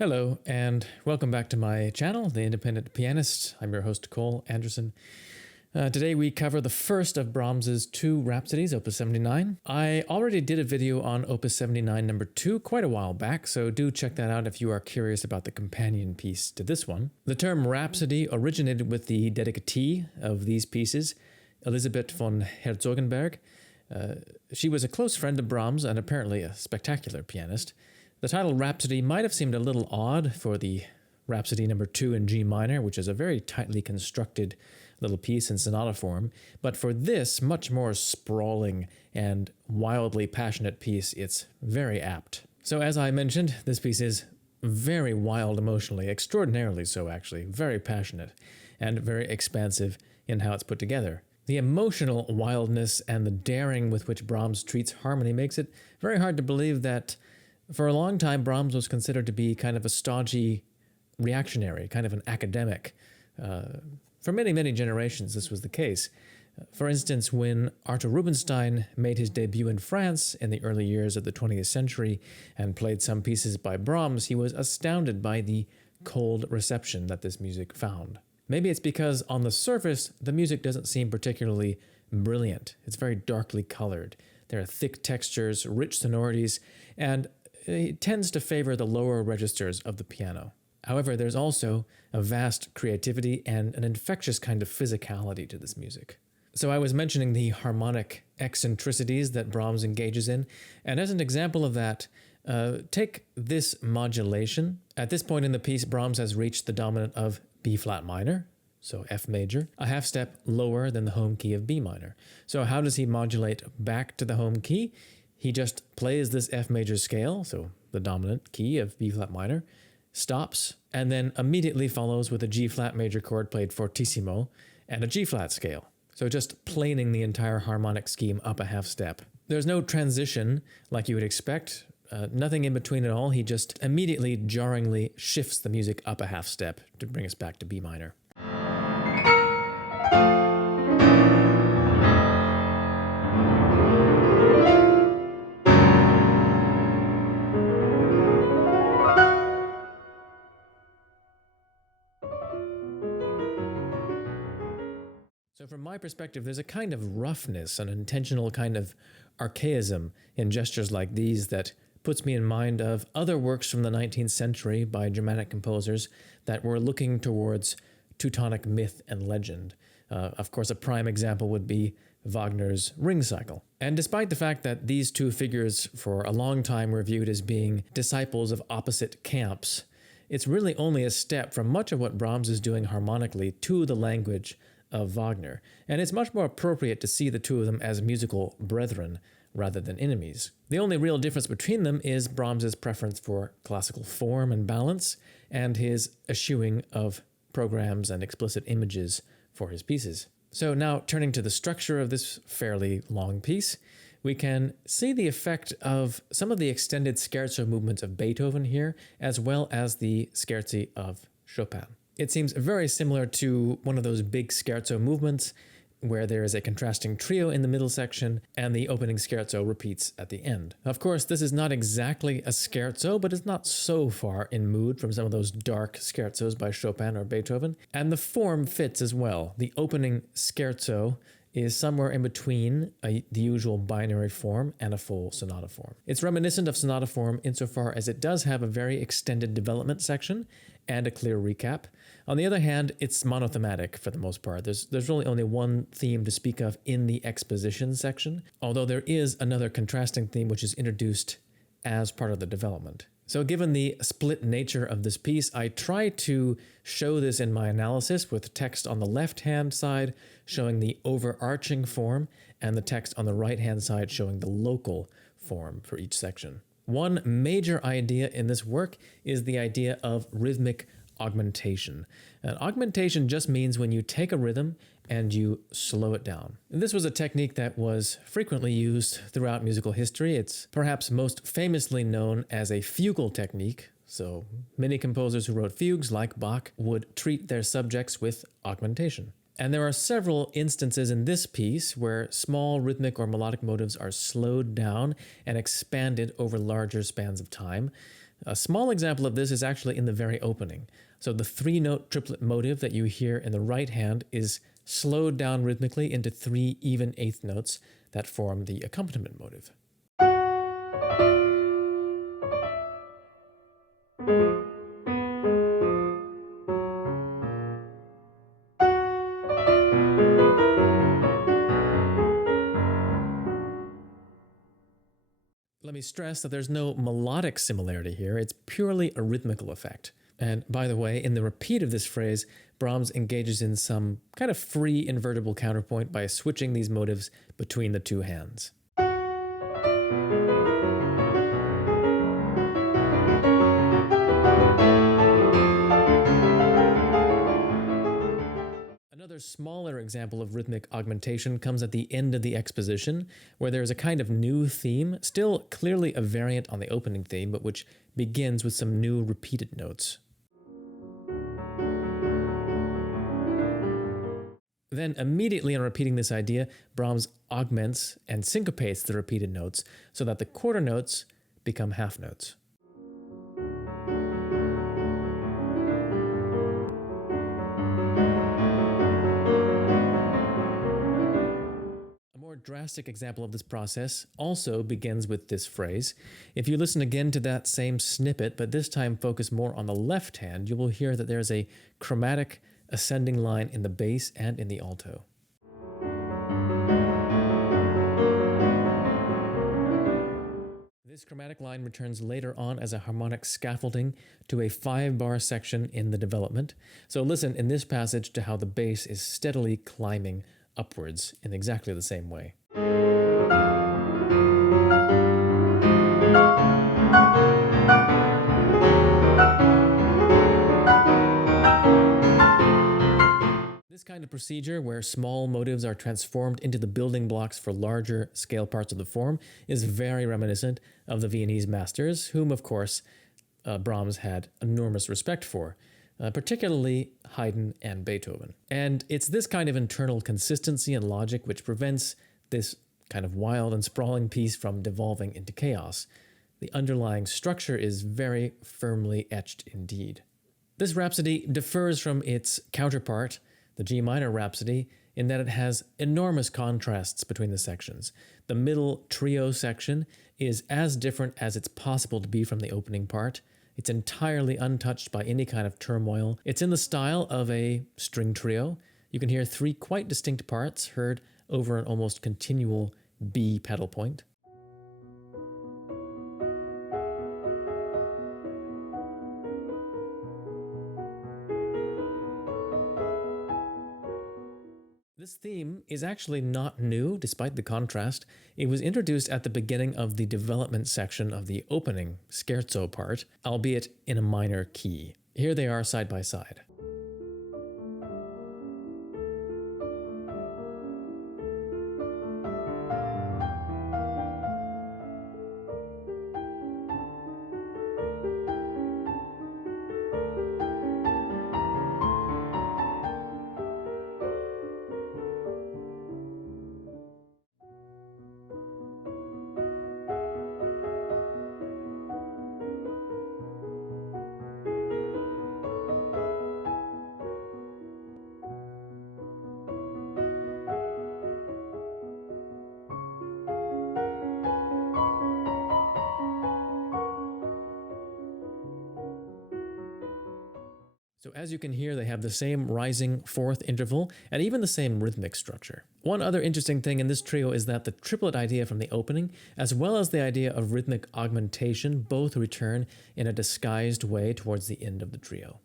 Hello, and welcome back to my channel, The Independent Pianist. I'm your host, Cole Anderson. Today we cover the first of Brahms's two Rhapsodies, Opus 79. I already did a video on Opus 79 number 2 quite a while back, so do check that out if you are curious about the companion piece to this one. The term Rhapsody originated with the dedicatee of these pieces, Elisabeth von Herzogenberg. She was a close friend of Brahms and apparently a spectacular pianist. The title Rhapsody might have seemed a little odd for the Rhapsody number 2 in G minor, which is a very tightly constructed little piece in sonata form, but for this much more sprawling and wildly passionate piece, it's very apt. So as I mentioned, this piece is very wild emotionally, extraordinarily so actually, very passionate and very expansive in how it's put together. The emotional wildness and the daring with which Brahms treats harmony makes it very hard to believe that for a long time, Brahms was considered to be kind of a stodgy reactionary, kind of an academic. For many, many generations, this was the case. For instance, when Arthur Rubinstein made his debut in France in the early years of the 20th century and played some pieces by Brahms, he was astounded by the cold reception that this music found. Maybe it's because on the surface, the music doesn't seem particularly brilliant. It's very darkly colored. There are thick textures, rich sonorities, and it tends to favor the lower registers of the piano. However, there's also a vast creativity and an infectious kind of physicality to this music. So I was mentioning the harmonic eccentricities that Brahms engages in, and as an example of that, take this modulation. At this point in the piece, Brahms has reached the dominant of B flat minor, so F major, a half step lower than the home key of B minor. So how does he modulate back to the home key? He just plays this F major scale, so the dominant key of B flat minor, stops, and then immediately follows with a G flat major chord played fortissimo and a G flat scale. So just planing the entire harmonic scheme up a half step. There's no transition like you would expect, nothing in between at all. He just immediately jarringly shifts the music up a half step to bring us back to B minor. So from my perspective, there's a kind of roughness, an intentional kind of archaism in gestures like these that puts me in mind of other works from the 19th century by Germanic composers that were looking towards Teutonic myth and legend. Of course, a prime example would be Wagner's Ring Cycle. And despite the fact that these two figures for a long time were viewed as being disciples of opposite camps, it's really only a step from much of what Brahms is doing harmonically to the language of Wagner, and it's much more appropriate to see the two of them as musical brethren rather than enemies. The only real difference between them is Brahms's preference for classical form and balance, and his eschewing of programs and explicit images for his pieces. So now, turning to the structure of this fairly long piece, we can see the effect of some of the extended scherzo movements of Beethoven here, as well as the scherzi of Chopin. It seems very similar to one of those big scherzo movements where there is a contrasting trio in the middle section and the opening scherzo repeats at the end. Of course, this is not exactly a scherzo, but it's not so far in mood from some of those dark scherzos by Chopin or Beethoven. And the form fits as well. The opening scherzo is somewhere in between the usual binary form and a full sonata form. It's reminiscent of sonata form insofar as it does have a very extended development section and a clear recap. On the other hand, it's monothematic for the most part. There's really only one theme to speak of in the exposition section, although there is another contrasting theme which is introduced as part of the development. So given the split nature of this piece, I try to show this in my analysis with text on the left-hand side showing the overarching form and the text on the right-hand side showing the local form for each section. One major idea in this work is the idea of rhythmic augmentation. And augmentation just means when you take a rhythm and you slow it down. And this was a technique that was frequently used throughout musical history. It's perhaps most famously known as a fugal technique. So many composers who wrote fugues, like Bach, would treat their subjects with augmentation. And there are several instances in this piece where small rhythmic or melodic motives are slowed down and expanded over larger spans of time. A small example of this is actually in the very opening. So the 3-note triplet motive that you hear in the right hand is slowed down rhythmically into 3 even eighth notes that form the accompaniment motive. Let me stress that there's no melodic similarity here, it's purely a rhythmical effect. And by the way, in the repeat of this phrase, Brahms engages in some kind of free invertible counterpoint by switching these motives between the two hands. Another smaller example of rhythmic augmentation comes at the end of the exposition, where there is a kind of new theme, still clearly a variant on the opening theme, but which begins with some new repeated notes. Then, immediately on repeating this idea, Brahms augments and syncopates the repeated notes so that the quarter notes become half notes. A more drastic example of this process also begins with this phrase. If you listen again to that same snippet, but this time focus more on the left hand, you will hear that there's a chromatic ascending line in the bass and in the alto. This chromatic line returns later on as a harmonic scaffolding to a 5-bar section in the development. So listen in this passage to how the bass is steadily climbing upwards in exactly the same way. This kind of procedure, where small motives are transformed into the building blocks for larger scale parts of the form, is very reminiscent of the Viennese masters, whom, of course, Brahms had enormous respect for, particularly Haydn and Beethoven. And it's this kind of internal consistency and logic which prevents this kind of wild and sprawling piece from devolving into chaos. The underlying structure is very firmly etched indeed. This rhapsody differs from its counterpart, the G minor Rhapsody, in that it has enormous contrasts between the sections. The middle trio section is as different as it's possible to be from the opening part. It's entirely untouched by any kind of turmoil. It's in the style of a string trio. You can hear 3 quite distinct parts heard over an almost continual B pedal point. This theme is actually not new, despite the contrast. It was introduced at the beginning of the development section of the opening scherzo part, albeit in a minor key. Here they are side by side. So as you can hear, they have the same rising fourth interval and even the same rhythmic structure. One other interesting thing in this trio is that the triplet idea from the opening, as well as the idea of rhythmic augmentation, both return in a disguised way towards the end of the trio.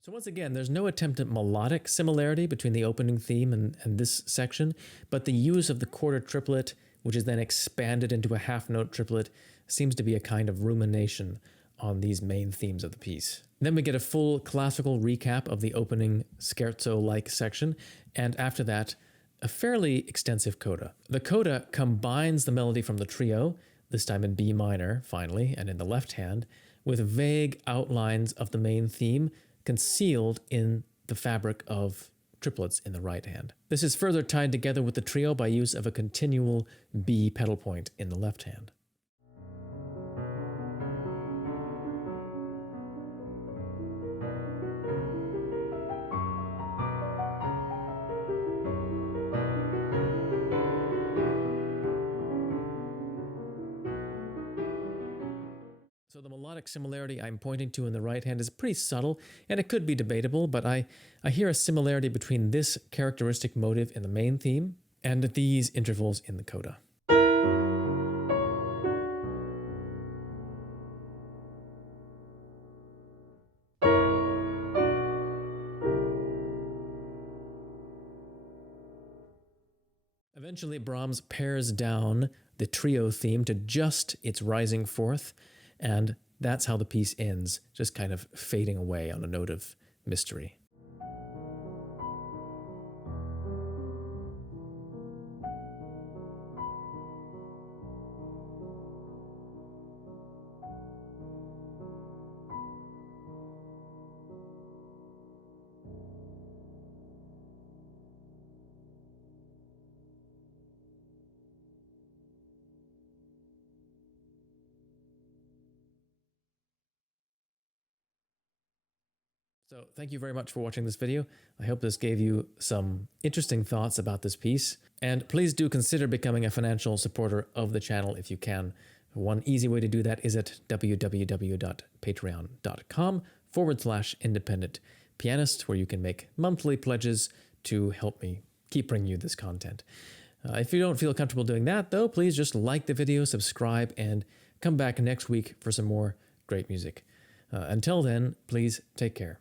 So once again, there's no attempt at melodic similarity between the opening theme and this section, but the use of the quarter triplet, which is then expanded into a half-note triplet, seems to be a kind of rumination on these main themes of the piece. Then we get a full classical recap of the opening scherzo-like section, and after that, a fairly extensive coda. The coda combines the melody from the trio, this time in B minor, finally, and in the left hand, with vague outlines of the main theme, concealed in the fabric of triplets in the right hand. This is further tied together with the trio by use of a continual B pedal point in the left hand. So the melodic similarity I'm pointing to in the right hand is pretty subtle, and it could be debatable, but I hear a similarity between this characteristic motive in the main theme and these intervals in the coda. Eventually, Brahms pares down the trio theme to just its rising fourth, and that's how the piece ends, just kind of fading away on a note of mystery. So thank you very much for watching this video. I hope this gave you some interesting thoughts about this piece. And please do consider becoming a financial supporter of the channel if you can. One easy way to do that is at www.patreon.com/independent pianist, where you can make monthly pledges to help me keep bringing you this content. If you don't feel comfortable doing that, though, please just like the video, subscribe, and come back next week for some more great music. Until then, please take care.